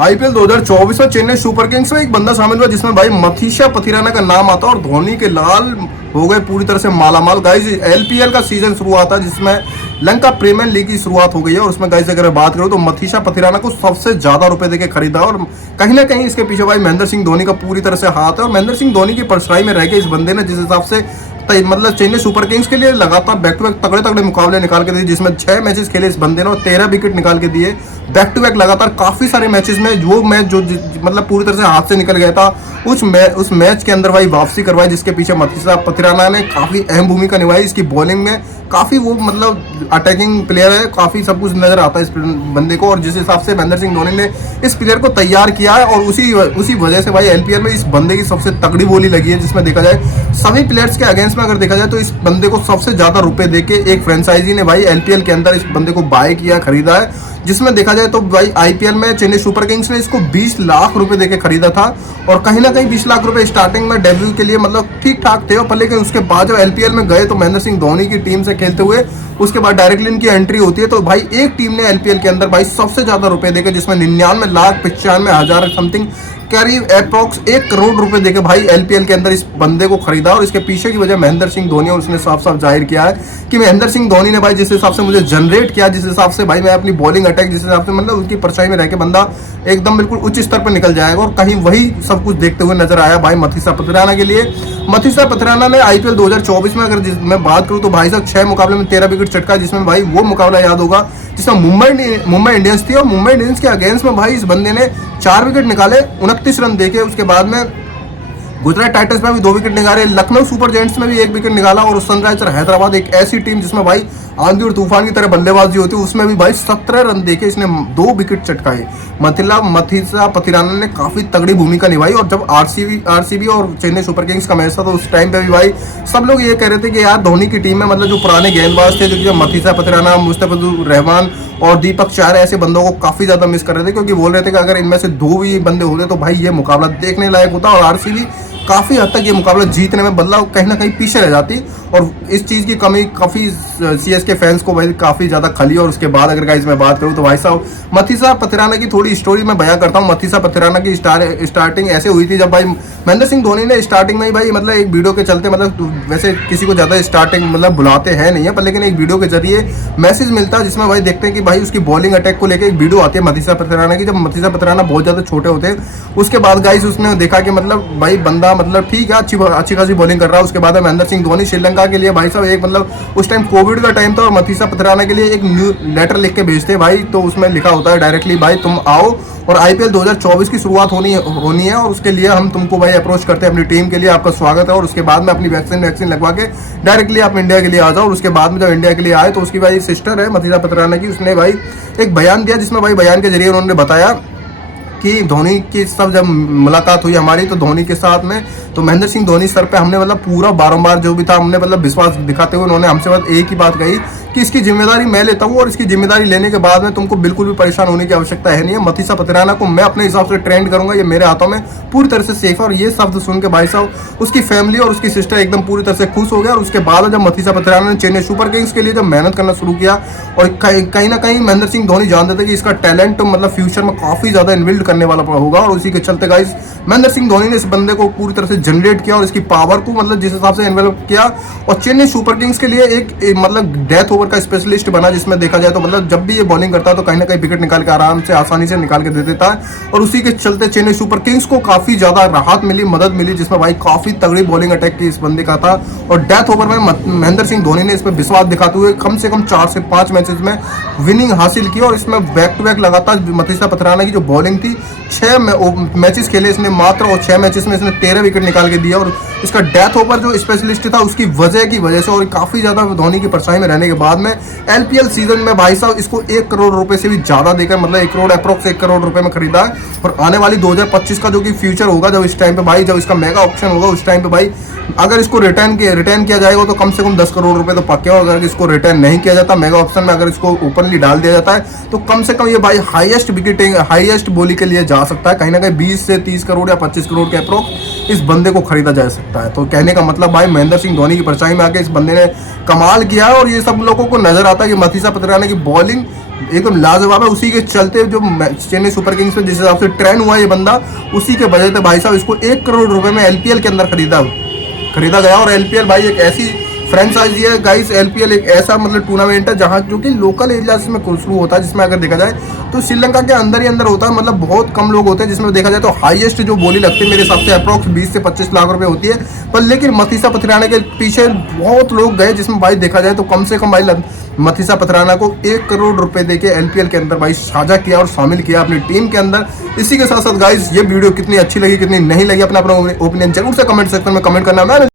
IPL 2024 में Chennai super Kings में एक बंदा शामिल हुआ जिसमें भाई मथीशा पथिराना का नाम आता और धोनी के लाल हो गए पूरी तरह से मालामाल। गाइस एलपीएल का सीजन शुरू हुआ था जिसमें लंका प्रीमियर लीग की शुरुआत हो गई है और उसमें गाइस अगर बात करूं तो मथीशा पथिराना को सबसे ज्यादा रुपए देके खरीदा और कहीं ना कहीं इसके पीछे भाई महेंद्र सिंह धोनी का पूरी तरह से हाथ है और महेंद्र सिंह धोनी की परछाई में रह के इस बंदे ने जिस हिसाब से मतलब चेन्नई सुपर किंग्स के लिए लगातार बैक टू बैक तगड़े तगड़े मुकाबले निकाल के दिए जिसमें 6 मैचेस खेले इस बंदे ने और 13 विकेट निकाल के दिए बैक टू बैक लगातार काफी सारे मैचेस में। जो मैच जो मतलब पूरी तरह से हाथ से निकल गया था उस मैच के अंदर भाई वापसी करवाई जिसके पीछे मथीशा पथिराना ने काफी अहम भूमिका निभाई। इसकी बॉलिंग में काफी वो मतलब अटैकिंग प्लेयर है, काफी सब कुछ नजर आता है इस बंदे को और जिस हिसाब से महेंद्र सिंह धोनी ने इस प्लेयर को तैयार किया है और उसी वजह से भाई एलपीएल में इस बंदे की सबसे तगड़ी बोली लगी है जिसमें देखा जाए सभी प्लेयर्स के अगेंस्ट में अगर देखा जाए तो इस बंदे को सबसे ज्यादा रुपए देके एक फ्रेंचाइजी ने भाई एलपीएल के अंदर इस बंदे को बाय किया, खरीदा है। जिसमें देखा जाए तो भाई आईपीएल में चेन्नई सुपर किंग्स ने इसको 20 लाख रुपए देके खरीदा था और कहीं ना कहीं 20 लाख रुपए स्टार्टिंग में डेब्यू के लिए मतलब ठीक ठाक थे पर लेकिन उसके बाद जब एलपीएल में गए तो महेंद्र सिंह धोनी की टीम से खेलते हुए उसके बाद डायरेक्टली इनकी एंट्री होती है तो भाई एक टीम ने एलपीएल के अंदर भाई सबसे ज्यादा रुपए देके जिसमें 99,95,000 समथिंग करीब अप्रॉक्स 1 करोड़ रुपए देके भाई एलपीएल के अंदर इस बंदे को खरीदा और इसके पीछे की वजह महेंद्र सिंह धोनी और उसने साफ साफ जाहिर किया है कि महेंद्र सिंह धोनी ने भाई जिस हिसाब से मुझे जनरेट किया, जिस हिसाब से भाई मैं अपनी बॉलिंग अटैक जिस हिसाब से मतलब उनकी परछाई में रह के बंदा एकदम बिल्कुल उच्च स्तर पर निकल जाएगा और कहीं वही सब कुछ देखते हुए नजर आया भाई मथीशा पथिराना के लिए। मथीशा पथिराना ने आईपीएल 2024 में अगर मैं बात करूं तो भाई साहब 6 मुकाबले में 13 विकेट चटका जिसमें भाई वो मुकाबला याद होगा जिसमें मुंबई इंडियंस थी और मुंबई इंडियंस के अगेंस्ट में भाई इस बंदे ने 4 विकेट निकाले, 29 रन देके। उसके बाद में गुजरात टाइटंस में भी 2 विकेट निकाले, लखनऊ सुपर जायंट्स में भी 1 विकेट निकाला और सनराइजर हैदराबाद एक ऐसी टीम जिसमें भाई आंधी और तूफान की तरह बल्लेबाजी होती है उसमें भी भाई 17 रन देके इसने 2 विकेट चटकाए। मथीशा पथिराना ने काफी तगड़ी भूमिका निभाई और जब आरसीबी और चेन्नई सुपर किंग्स का मैच था तो उस टाइम पे भी भाई सब लोग ये कह रहे थे कि यार धोनी की टीम में मतलब जो पुराने गेंदबाज थे जो मथीशा पथिराना, मुस्तफिजुर रहमान और दीपक चार ऐसे बंदों को काफी ज्यादा मिस कर रहे थे क्योंकि बोल रहे थे कि अगर इनमें से 2 भी बंदे होते तो भाई ये मुकाबला देखने लायक होता और आरसीबी काफी हद तक ये मुकाबला जीतने में बदलाव कहीं ना कहीं पीछे रह जाती और इस चीज की कमी काफी सीएसके फैंस को भाई काफी ज्यादा खली। और उसके बाद अगर गाइस मैं बात करूं तो भाई साहब मथीशा पथिराना की थोड़ी स्टोरी मैं बयां करता हूं। मथीशा पथिराना की स्टार्टिंग ऐसे हुई थी जब भाई महेंद्र सिंह धोनी ने स्टार्टिंग में ही भाई मतलब एक वीडियो के चलते मतलब वैसे किसी को ज्यादा स्टार्टिंग मतलब बुलाते हैं नहीं है पर लेकिन एक वीडियो के जरिए मैसेज मिलता है जिसमें भाई देखते हैं कि भाई उसकी बॉलिंग अटैक को लेकर एक वीडियो आती है मथीशा पथिराना की जब मथीशा पथिराना बहुत ज्यादा छोटे होते हैं। उसके बाद गाइस उसने देखा कि मतलब भाई बंदा मतलब ठीक है अच्छी खासी बॉलिंग कर रहा है। उसके बाद महेंद्र सिंह धोनी श्रीलंका के लिए भाई साहब एक मतलब उस टाइम कोविड का टाइम था और मथीशा पथिराना के लिए एक न्यू लेटर लिख के भेजते हैं भाई तो उसमें लिखा होता है डायरेक्टली भाई तुम आओ और आईपीएल 2024 की शुरुआत होनी है और उसके लिए हम तुमको भाई अप्रोच करते हैं अपनी टीम के लिए, आपका स्वागत है और उसके बाद में अपनी वैक्सीन लगवा के डायरेक्टली आप इंडिया के लिए आ जाओ। और उसके बाद में जब इंडिया के लिए आए तो उसकी भाई सिस्टर है मथीशा पथिराना की, उसने भाई एक बयान दिया जिसमें भाई बयान के जरिए उन्होंने बताया कि धोनी की सब जब मुलाकात हुई हमारी तो धोनी के साथ में तो महेंद्र सिंह धोनी सर पे हमने मतलब पूरा बारंबार जो भी था हमने मतलब विश्वास दिखाते हुए उन्होंने हमसे बस एक ही बात कही कि इसकी जिम्मेदारी मैं लेता हूँ और इसकी जिम्मेदारी लेने के बाद में तुमको बिल्कुल भी परेशान होने की आवश्यकता है नहीं है। मथीशा पथिराना को मैं अपने हिसाब से ट्रेंड करूंगा, ये मेरे हाथों में पूरी तरह से सेफ है। और ये शब्द सुन के भाई साहब उसकी फैमिली और उसकी सिस्टर एकदम पूरी तरह से खुश हो गया। और उसके बाद जब मथीशा पथिराना ने चेन्नई सुपर किंग्स के लिए जब मेहनत करना शुरू किया और कहीं ना कहीं महेंद्र सिंह धोनी जानते थे कि इसका टैलेंट मतलब फ्यूचर में काफी ज्यादा इन्बिल्ड करने वाला होगा और उसी के चलते गाइस महेंद्र सिंह धोनी ने इस बंदे को पूरी तरह से जनरेट किया और इसकी पावर को मतलब जिस हिसाब से एनवेलप किया और चेन्नई सुपर किंग्स के लिए एक मतलब डेथ ओवर का स्पेशलिस्ट बना जिसमें देखा जाए तो मतलब जब भी ये बॉलिंग करता है तो कहीं ना कहीं विकेट निकाल के आराम से आसानी से निकाल के दे देता है। और उसी के चलते चेन्नई सुपर किंग्स को काफी ज्यादा राहत मिली, मदद मिली जिसमें भाई काफी तगड़ी बॉलिंग अटैक की इस बंदे का था। और डेथ ओवर में महेंद्र सिंह धोनी ने इस पर विश्वास दिखाते हुए कम से कम 4 से 5 मैचेस में विनिंग हासिल की और इसमें बैक टू बैक लगातार मथीशा पथिराना की जो बॉलिंग थी 6 मैचेस खेले इसने मात्र और 6 मैचेस में इसने 13 विकेट निकाल के दिया। और इसका डेथ ओवर जो स्पेशलिस्ट था उसकी वजह से और काफी ज्यादा धोनी की परछाई में रहने के बाद में एलपीएल सीजन में भाई साहब इसको 1 करोड़ रुपए से भी ज्यादा देकर मतलब 1 करोड़ अप्रोक्स 1 करोड़ रुपए में खरीदा है। और आने वाली 2025 का जो कि फ्यूचर होगा जब इस टाइम पे भाई जब इसका मेगा ऑप्शन होगा उस टाइम पे भाई अगर इसको रिटर्न किया जाएगा तो कम से कम 10 करोड़ रुपए तो पक्के हो। अगर इसको रिटर्न नहीं किया जाता मेगा ऑप्शन में अगर इसको ओपनली डाल दिया जाता है तो कम से कम ये भाई हाईएस्ट बोली के लिए जा ला सकता है। कहीं ना कहीं 20 से 30 करोड़ या 25 करोड़ के अप्रोक्स इस बंदे को खरीदा जा सकता है। तो कहने का मतलब भाई महेंद्र सिंह धोनी की परछाई में आके इस बंदे ने कमाल किया है, और ये सब लोगों को नजर आता है कि मथीसा पथिराना की बॉलिंग एकदम लाजवाब है। उसी के चलते जो चेन्नई सुपर किंग्स में जिस हिसाब से ट्रेंड हुआ ये बंदा, उसी के वजह से भाई साहब इसको 1 करोड़ रुपए में एलपीएल के अंदर खरीदा गया। और एलपीएल भाई एक ऐसी फ्रेंचाइजी है गाइस, एलपीएल एक ऐसा मतलब टूर्नामेंट है जहाँ जो कि लोकल एरियाज में शुरू होता है, जिसमें अगर देखा जाए तो श्रीलंका के अंदर ही अंदर होता है। मतलब बहुत कम लोग होते हैं, जिसमें देखा जाए तो हाईएस्ट जो बोली लगती है मेरे हिसाब से अप्रॉक्स 20 से 25 लाख रुपए होती है। पर लेकिन मथीसा पथिराना के पीछे बहुत लोग गए, जिसमें भाई देखा जाए तो कम से कम भाई मथीसा पथिराना को 1 करोड़ रुपए देके एलपीएल के अंदर भाई साझा किया और शामिल किया अपनी टीम के अंदर। इसी के साथ साथ गाइस ये वीडियो कितनी अच्छी लगी कितनी नहीं लगी, अपना ओपिनियन जरूर से कमेंट सेक्शन में कमेंट करना। मैं